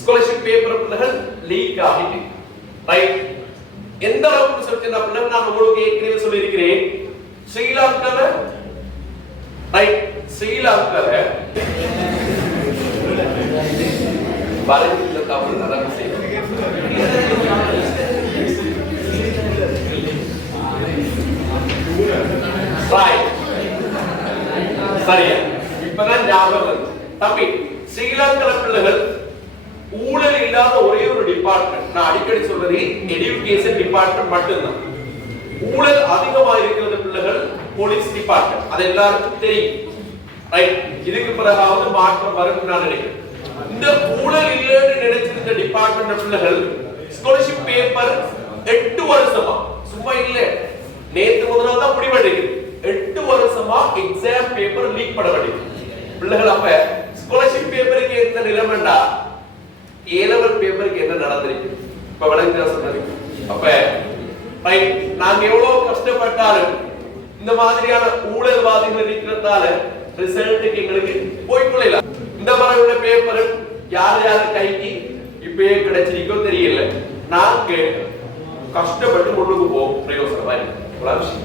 scholarship paper பிள்ளைகள் league ஆகிட்டு right எந்த அளவுக்கு சொல்லிட்டு அப்படின்னா நான் உங்களுக்கு ஏற்கனவே சொல்லியிருக்கிறேன் ஸ்ரீலங்கால ரைட் ஸ்ரீலங்கால பாரதிய தமிழ் நடந்து ரைட் சரியா இப்பதான் ஞாபகம் வருது தம்பி ஸ்ரீலங்கா பிள்ளைகள் ஊழல் இல்லாத ஒரே ஒரு டிபார்ட்மெண்ட் நான் அடிக்கடி சொல்றது எஜுகேஷன் டிபார்ட்மெண்ட் மட்டும்தான் ஊழல் அதிகமா இருக்கிறது பிள்ளைகள் போலீஸ் டிபார்ட்மெண்ட் அது எல்லாருக்கும் தெரியும் ரைட் இதுக்கு பிறகாவது மாற்றம் வரும் நான் நினைக்கிறேன் இந்த ஊழல் இல்லைன்னு நினைச்சிருந்த டிபார்ட்மெண்ட் பிள்ளைகள் ஸ்காலர்ஷிப் பேப்பர் 8 வருஷமா சும்மா இல்ல நேத்து முதல்ல தான் முடிவெடுக்குது 8 வருஷமா எக்ஸாம் பேப்பர் லீக் பண்ண வேண்டியது பிள்ளைகள் அப்ப ஸ்காலர்ஷிப் பேப்பருக்கு என்ன நிலைமைண்டா ஏ லெவல் பேப்பருக்கு என்ன நடந்திருக்கு இப்ப விளங்குதா சொன்னது அப்ப ரைட் நாங்க எவ்வளவு கஷ்டப்பட்டாலும் இந்த மாதிரியான ஊழல்வாதிகள் இருக்கிறதால ரிசல்ட்டுக்கு எங்களுக்கு போய்க்கொள்ளல இந்த மாதிரி உள்ள பேப்பர் யார் கைக்கு இப்பயே கிடைச்சிருக்கோ தெரியல நாங்க கஷ்டப்பட்டு முன்னுக்கு போவோம் பிரயோசனமா இருக்கு